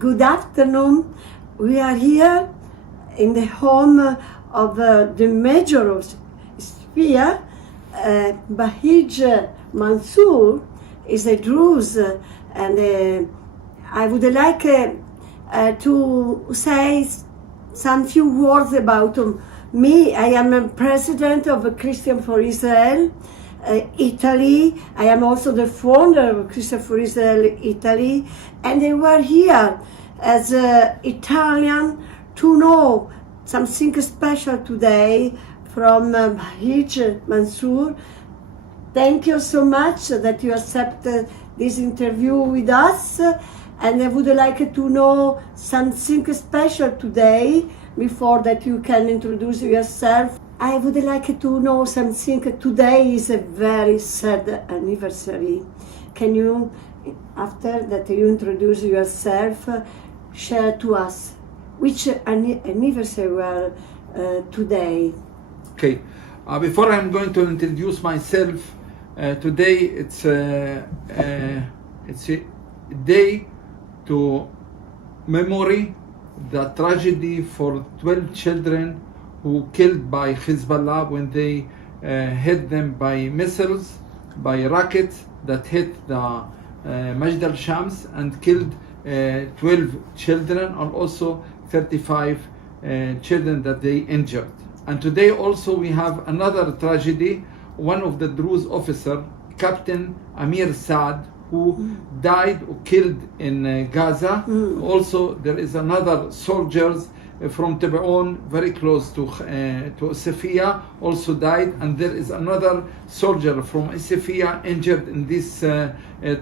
Good afternoon. We are here in the home of the mayor of Sofia, Bahij Mansour, is a Druze, and I would like to say some few words about me. I am a president of Christian for Israel, Italy. I am also the founder of Christian for Israel, Italy, and they were here as Italian to know something special today from Bahij Mansour. Thank you so much that you accepted this interview with us, and I would like to know something special today before that you can introduce yourself. I would like to know something. Today is a very sad anniversary. Can you, after that you introduce yourself, share to us which anniversary were today? Okay. Before I'm going to introduce myself, today it's a day to memory the tragedy for 12 children who killed by Hezbollah when they hit them by missiles, by rockets that hit the Majd al-Shams and killed 12 children and also 35 children that they injured. And today also we have another tragedy. One of the Druze officer, Captain Amir Saad, who died or killed in Gaza. Also there is another soldiers from Tebaon, very close to Sofia, also died, and there is another soldier from Sofia injured in this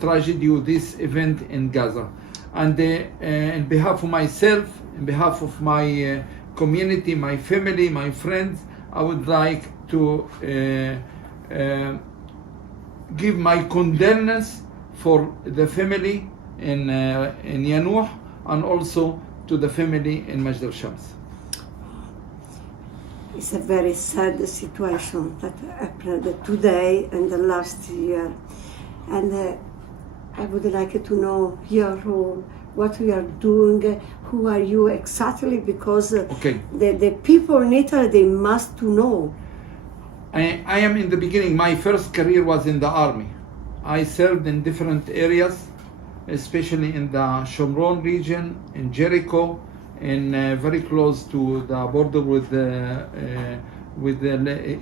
tragedy, this event in Gaza. And on behalf of myself, on behalf of my community, my family, my friends, I would like to give my condolence for the family in Yanuh and also to the family in Majd al-Shams. It's a very sad situation that happened today and the last year. And I would like to know your role, what we are doing, who are you exactly, because the people in Italy, they must to know. I am in the beginning, my first career was in the army. I served in different areas, especially in the Shomron region, in Jericho, and very close to the border with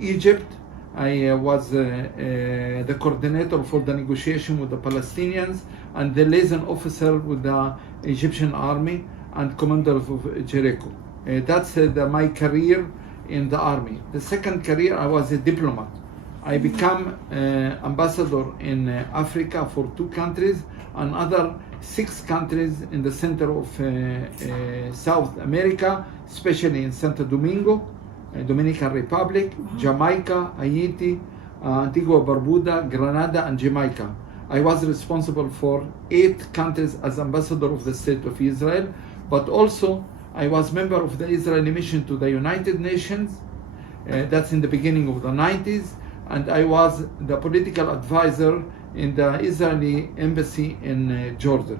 Egypt. I was the coordinator for the negotiation with the Palestinians and the liaison officer with the Egyptian army and commander of Jericho. That's my career in the army. The second career, I was a diplomat. I became ambassador in Africa for 2 countries and other 6 countries in the center of South America, especially in Santo Domingo, Dominican Republic, Jamaica, Haiti, Antigua Barbuda, Grenada, and Jamaica. I was responsible for 8 countries as ambassador of the State of Israel, but also I was member of the Israeli mission to the United Nations. That's in the beginning of the 90s. And I was the political advisor in the Israeli embassy in Jordan.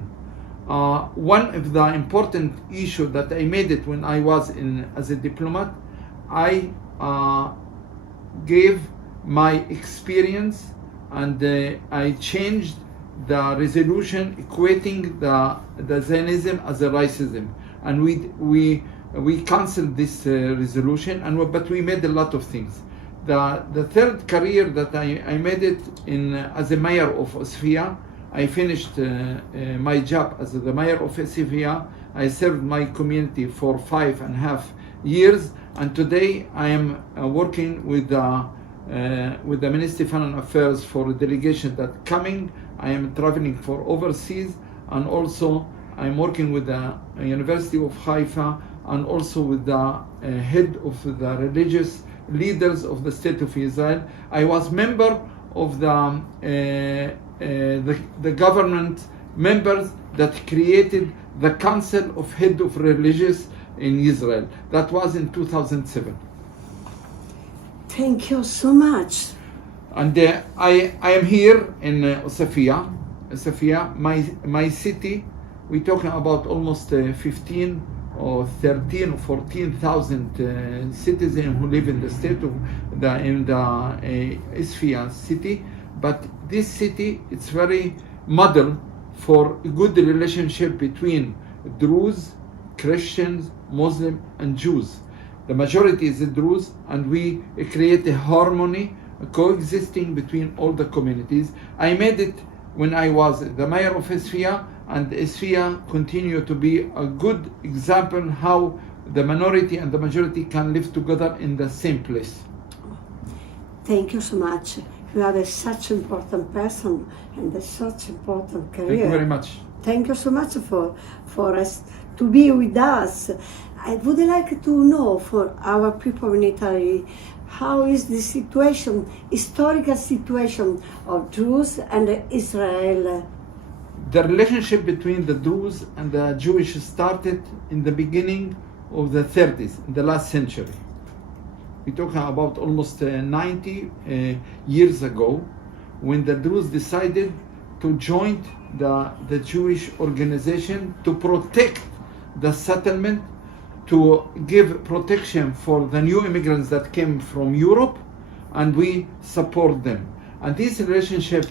One of the important issues that I made it when I was as a diplomat, I gave my experience and I changed the resolution equating the Zionism as a racism. And we canceled this resolution, but we made a lot of things. The third career that I made it as a mayor of Sofia. I finished my job as the mayor of Sofia. I served my community for 5.5 years, and today I am working with the Ministry of Foreign Affairs for a delegation that coming. I am traveling for overseas, and also I'm working with the University of Haifa and also with the head of the religious leaders of the State of Israel. I was member of the government members that created the Council of Head of Religious in Israel. That was in 2007. Thank you so much. And I am here in Sofia, my city, we're talking about almost 15 or 13 or 14,000 citizens who live in the state of Isfahan city. But this city, it's very model for a good relationship between Druze, Christians, Muslim, and Jews. The majority is the Druze, and we create a harmony, a coexisting between all the communities. I made it when I was the mayor of Isfahan, and Isfahan continue to be a good example how the minority and the majority can live together in the same place. Thank you so much. You are such an important person and such important career. Thank you very much. Thank you so much for us to be with us. I would like to know for our people in Italy, how is the situation, historical situation of Jews and Israel? The relationship between the Druze and the Jewish started in the beginning of the 30s, in the last century. We're talking about almost 90 years ago, when the Druze decided to join the Jewish organization to protect the settlement, to give protection for the new immigrants that came from Europe, and we support them. And this relationship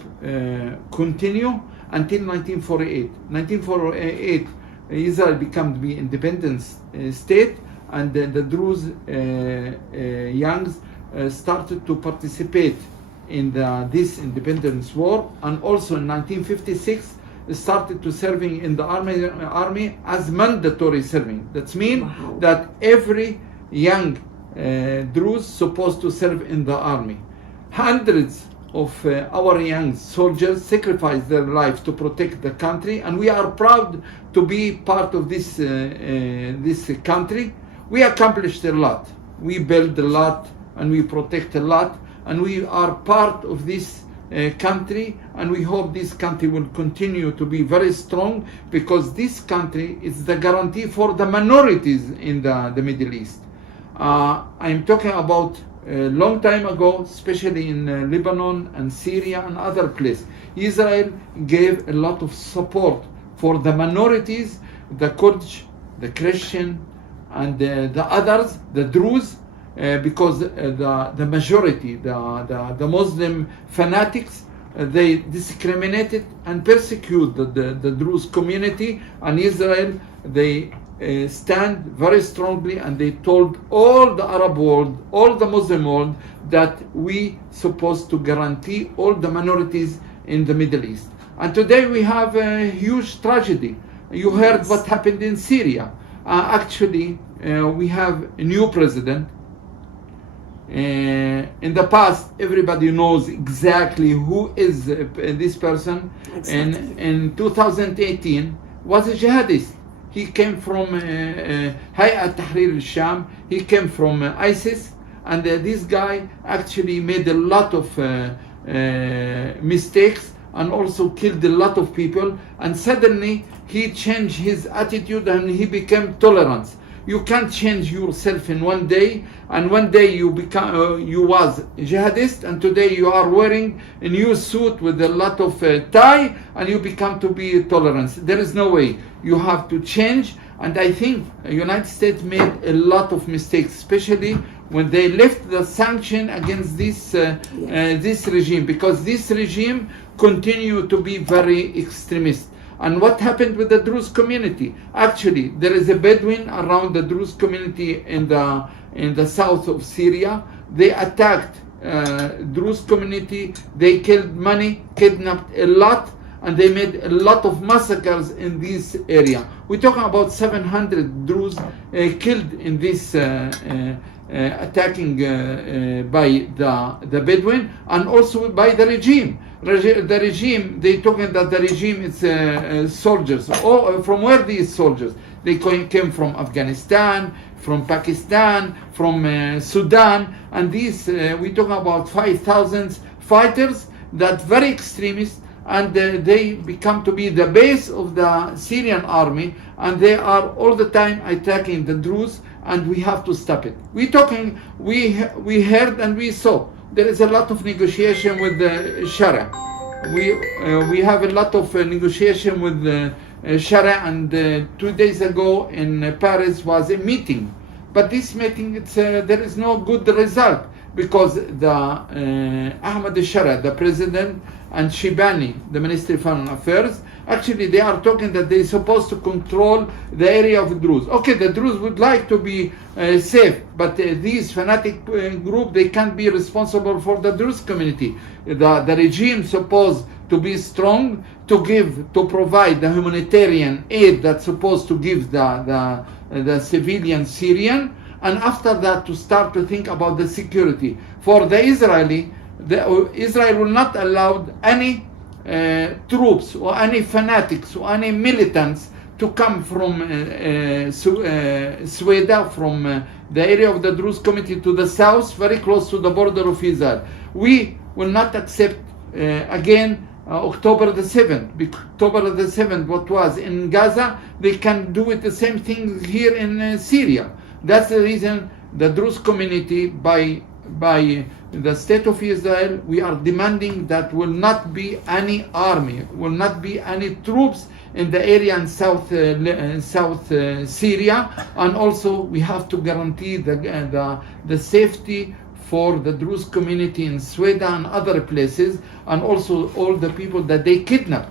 continue until 1948. 1948, Israel became the independent state, and then the Druze youngs started to participate in this independence war, and also in 1956 started to serving in the army as mandatory serving. That means that every young Druze supposed to serve in the army. Hundreds of our young soldiers sacrificed their life to protect the country, and we are proud to be part of this country. We accomplished a lot. We built a lot, and we protect a lot, and we are part of this country, and we hope this country will continue to be very strong, because this country is the guarantee for the minorities in the Middle East. I'm talking about a long time ago, especially in Lebanon and Syria and other places. Israel gave a lot of support for the minorities, the Kurds, the Christian, and the others, the Druze, because the majority, the Muslim fanatics, they discriminated and persecuted the Druze community, and Israel, they stand very strongly, and they told all the Arab world, all the Muslim world, that we supposed to guarantee all the minorities in the Middle East. And today we have a huge tragedy. You heard what happened in Syria. Actually, we have a new president. In the past, everybody knows exactly who is this person. Exactly. In 2018, was a jihadist. He came from Hayat Tahrir al-Sham. He came from ISIS, and this guy actually made a lot of mistakes and also killed a lot of people. And suddenly he changed his attitude and he became tolerant. You can't change yourself in one day, and one day you become you was jihadist, and today you are wearing a new suit with a lot of tie, and you become to be tolerant. There is no way. You have to change, and I think the United States made a lot of mistakes, especially when they left the sanction against this regime, because this regime continue to be very extremist. And what happened with the Druze community? Actually, there is a Bedouin around the Druze community in the south of Syria. They attacked Druze community. They killed many, kidnapped a lot, and they made a lot of massacres in this area. We're talking about 700 Druze killed in this attacking by the Bedouin, and also by the regime. The regime, they talking that the regime is soldiers. From where these soldiers? They came from Afghanistan, from Pakistan, from Sudan, and these we talking about 5,000 fighters that very extremist, and they become to be the base of the Syrian army, and they are all the time attacking the Druze, and we have to stop it. We heard and we saw. There is a lot of negotiation with the Sharia. We have a lot of negotiation with Sharia, and 2 days ago in Paris was a meeting. But this meeting, there is no good result because the Ahmad Sharia, the president, and Shibani, the Ministry of Foreign Affairs, actually they are talking that they're supposed to control the area of Druze. Okay, the Druze would like to be safe, but these fanatic group, they can't be responsible for the Druze community. The regime supposed to be strong, to provide the humanitarian aid that's supposed to give the civilian Syrian, and after that to start to think about the security. For the Israel will not allow any troops or any fanatics or any militants to come from Sweda, from the area of the Druze community to the south, very close to the border of Israel. We will not accept again October the 7th. October the 7th, what was in Gaza, they can do it the same thing here in Syria. That's the reason the Druze community, by the state of Israel, we are demanding that will not be any army, will not be any troops in the area in south Syria, and also we have to guarantee the safety for the Druze community in Sweden and other places, and also all the people that they kidnap,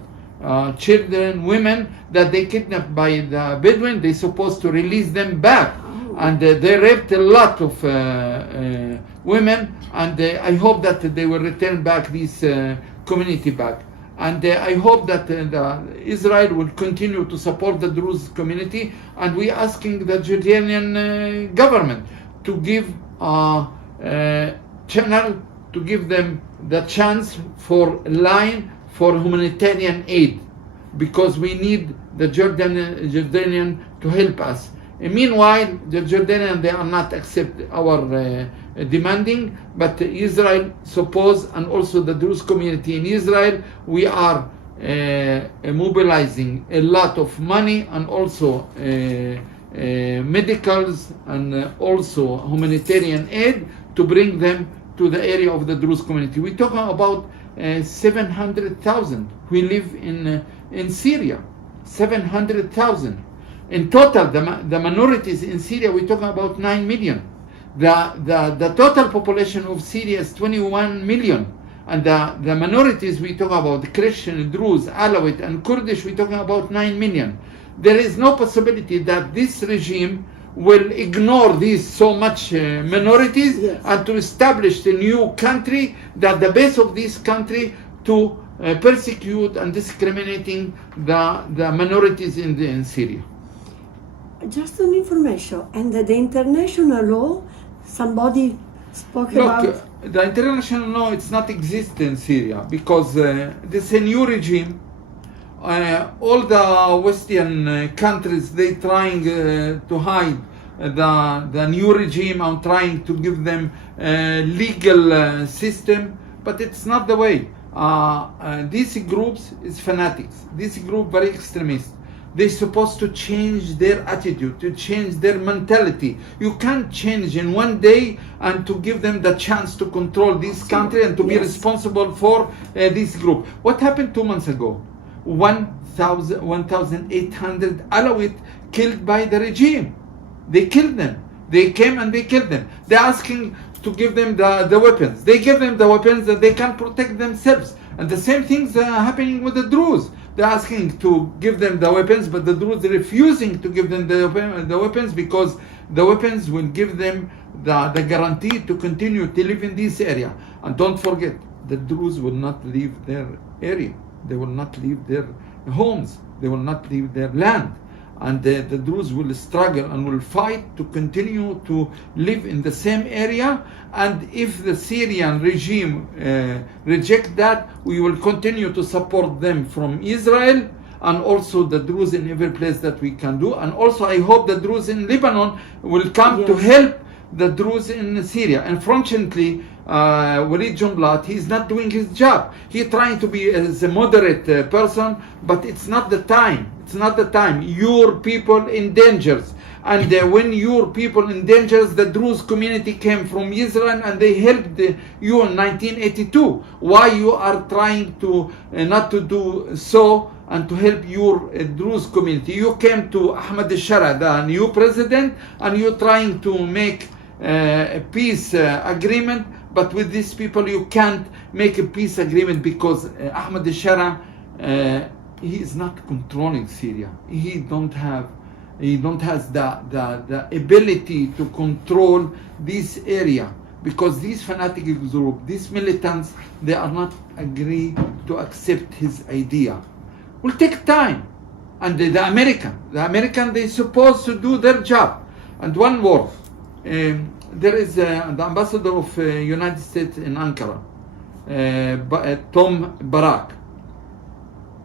children, women that they kidnapped by the Bedouin, they're supposed to release them back. And they raped a lot of women, and I hope that they will return back this community back. And I hope that Israel will continue to support the Druze community, and we're asking the Jordanian government to give channel, to give them the chance for line for humanitarian aid, because we need the Jordanian to help us. Meanwhile, the Jordanians, they are not accept our demanding, but Israel suppose, and also the Druze community in Israel, we are mobilizing a lot of money and also medicals and also humanitarian aid to bring them to the area of the Druze community. We're talking about 700,000 who live in Syria, 700,000. In total, the minorities in Syria, we're talking about 9 million. The total population of Syria is 21 million. And the minorities we talk about, the Christian, Druze, Alawite, and Kurdish, we're talking about 9 million. There is no possibility that this regime will ignore these so much minorities, yes, and to establish a new country, that the base of this country to persecute and discriminating the minorities in Syria. Just an information, and the international law, somebody spoke about. Look, the international law, it's not exist in Syria because this is a new regime. All the Western countries, they trying to hide the new regime and trying to give them a legal system, but it's not the way. These groups is fanatics. This group very extremist. They're supposed to change their attitude, to change their mentality. You can't change in one day and to give them the chance to control this country and to be responsible for this group. What happened 2 months ago? 1,800 Alawite killed by the regime. They killed them. They came and they killed them. They're asking to give them the weapons. They give them the weapons that they can protect themselves. And the same things are happening with the Druze. They're asking to give them the weapons, but the Druze are refusing to give them the weapons because the weapons will give them the guarantee to continue to live in this area. And don't forget, the Druze will not leave their area. They will not leave their homes. They will not leave their land. And the Druze will struggle and will fight to continue to live in the same area. And if the Syrian regime reject that, we will continue to support them from Israel, and also the Druze in every place that we can do. And also I hope the Druze in Lebanon will come to help the Druze in Syria. Unfortunately, Walid Jumblat, he's not doing his job. He's trying to be as a moderate person, but it's not the time. It's not the time. Your people in danger. And when your people in danger, the Druze community came from Israel and they helped you in 1982. Why you are trying to not to do so and to help your Druze community. You came to Ahmed al-Shara, the new president, and you're trying to make a peace agreement, but with these people you can't make a peace agreement because Ahmed al-Shara, he is not controlling Syria. He don't has the ability to control this area, because these fanatic group, these militants, they are not agree to accept his idea. Will take time. And the American, they supposed to do their job. And one word, there is the ambassador of United States in Ankara, Tom Barak.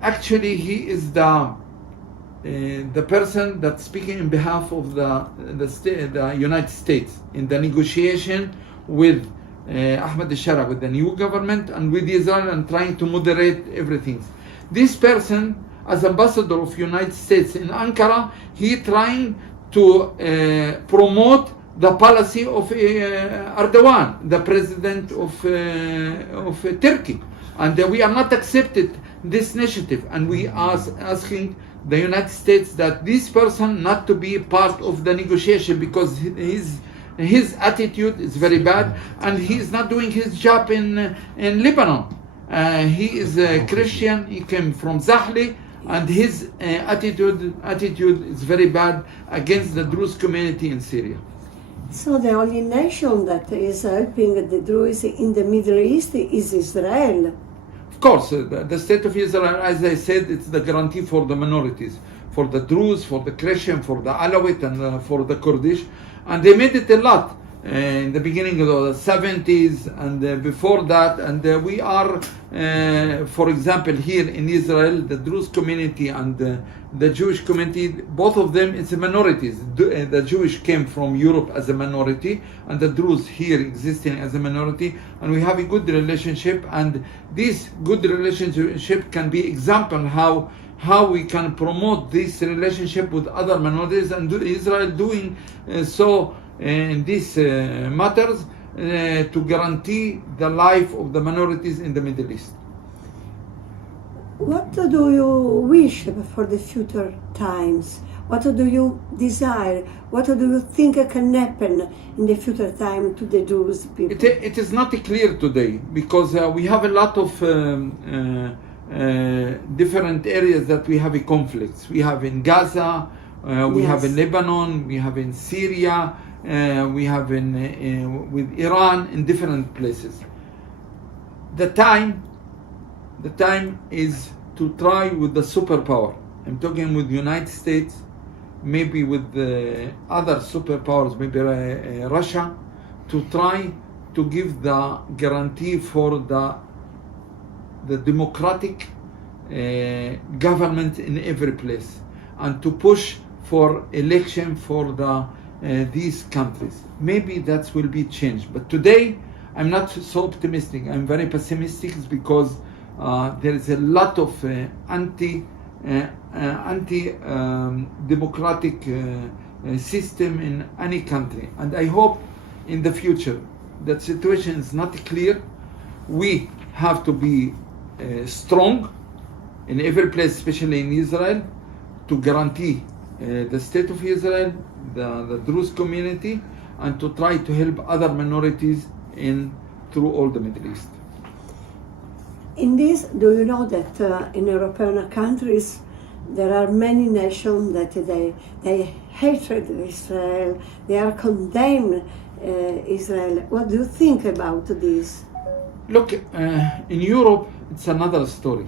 Actually, he is the person that's speaking in behalf of the United States in the negotiation with Ahmed al-Shara, with the new government and with Israel, and trying to moderate everything. This person, as ambassador of United States in Ankara, he trying to promote the policy of Erdogan, the president of Turkey, and we are not accepted this initiative, and we are asking the United States that this person not to be part of the negotiation, because his attitude is very bad, and he is not doing his job in Lebanon. He is a Christian. He came from Zahli, and his attitude is very bad against the Druze community in Syria. So the only nation that is helping the Druze in the Middle East is Israel. Of course, the state of Israel, as I said, it's the guarantee for the minorities, for the Druze, for the Christian, for the Alawite, and for the Kurdish. And they made it a lot in the beginning of the 70s and before that. And we are, for example, here in Israel, the Druze community and the Jewish community, both of them, it's minorities. The Jewish came from Europe as a minority, and the Druze here existing as a minority. And we have a good relationship, and this good relationship can be example how we can promote this relationship with other minorities, and Israel doing so in these matters to guarantee the life of the minorities in the Middle East. What do you wish for the future times? What do you desire? What do you think can happen in the future time to the Jewish people? It is not clear today, because we have a lot of different areas that we have conflicts. We have in Gaza, we have in Lebanon, we have in Syria, we have with Iran, in different places. The time is to try with the superpower. I'm talking with the United States, maybe with the other superpowers, maybe Russia, to try to give the guarantee for the democratic government in every place, and to push for election for these countries. Maybe that will be changed. But today, I'm not so optimistic. I'm very pessimistic, because there is a lot of anti-democratic system in any country. And I hope in the future that situation is not clear. We have to be strong in every place, especially in Israel, to guarantee the state of Israel, the Druze community, and to try to help other minorities through all the Middle East. In this, do you know that in European countries there are many nations that they hatred Israel, they are condemned Israel. What do you think about this? Look, in Europe, it's another story.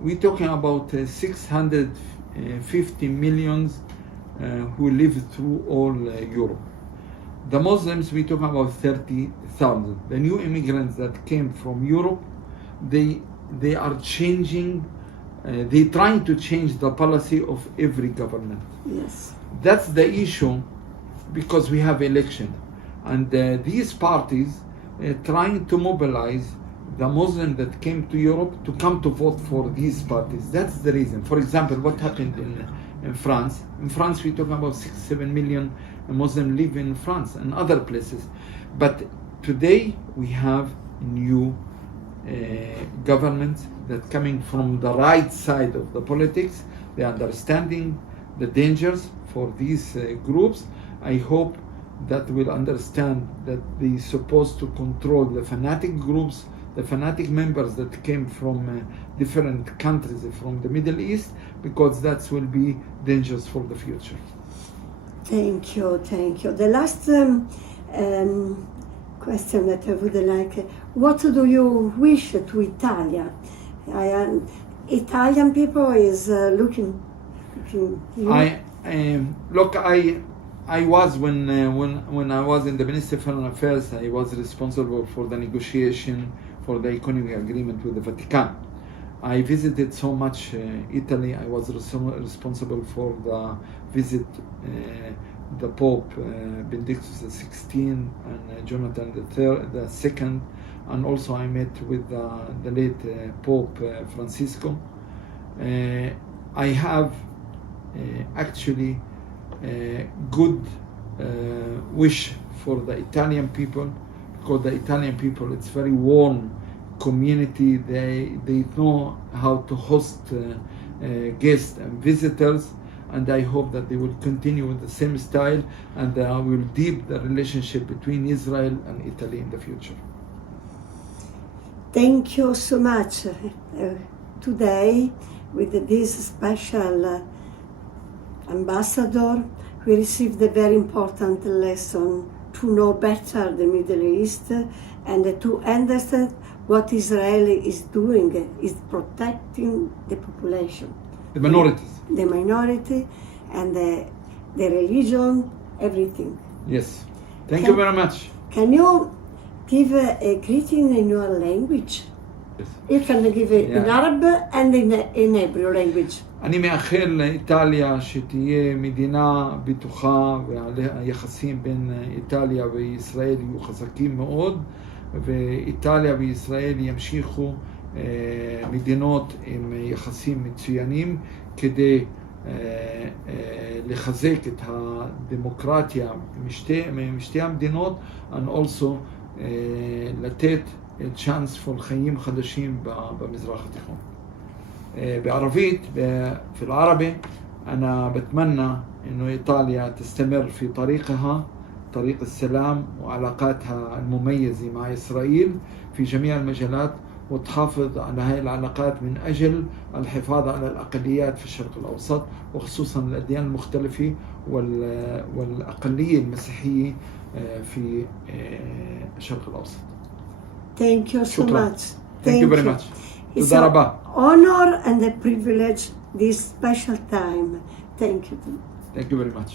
We're talking about 650 million who live through all Europe. The Muslims, we're talking about 30,000. The new immigrants that came from Europe, they are changing, they're trying to change the policy of every government. Yes. That's the issue, because we have election. And these parties trying to mobilize the Muslims that came to Europe to come to vote for these parties. That's the reason. For example, what happened in France. In France, we're talking about 6-7 million Muslims live in France and other places. But today we have new government that coming from the right side of the politics, they understanding the dangers for these groups. I hope that will understand that they supposed to control the fanatic groups, the fanatic members that came from different countries from the Middle East, because that will be dangerous for the future. Thank you, thank you. The last question that I would like, what do you wish to Italia? Italian people is looking you. I was when I was in the Ministry of Foreign Affairs, I was responsible for the negotiation for the economic agreement with the Vatican. I visited so much Italy. I was responsible for the visit the Pope Benedictus XVI and Jonathan II, and also I met with the late Pope Francisco. I have actually good wish for the Italian people, because the Italian people, it's very warm community. They know how to host guests and visitors, and I hope that they will continue with the same style, and will deepen the relationship between Israel and Italy in the future. Thank you so much. Today, with this special ambassador, we received a very important lesson to know better the Middle East and to understand what Israel is doing, is protecting the population. The minorities. The minority and the religion, everything. Yes. Thank you very much. Can you give a greeting in your language? Yes. You can give it in Arab and in Hebrew language. אני מאחל לאיטליה שתהיה מדינה בטוחה, והיחסים בין איטליה וישראל יהיו חזקים מאוד, ואיטליה וישראל ימשיכו מדינות עם יחסים מצוינים כדי לחזק את הדמוקרטיה משתי המדינות, and also לתת צ'אנס for חיים חדשים במזרח התיכון. بعربيت في العربي أنا بتمنى إنه إيطاليا تستمر في طريقها، طريق السلام وعلاقاتها المميزة مع إسرائيل في جميع المجالات، وتحافظ على هذه العلاقات من أجل الحفاظ على الأقليات في الشرق الأوسط، وخصوصا الأديان المختلفة والأقلية المسيحية في الشرق الأوسط. Thank you so much. Thank you very much. It's an honor and a privilege this special time. Thank you. Thank you very much.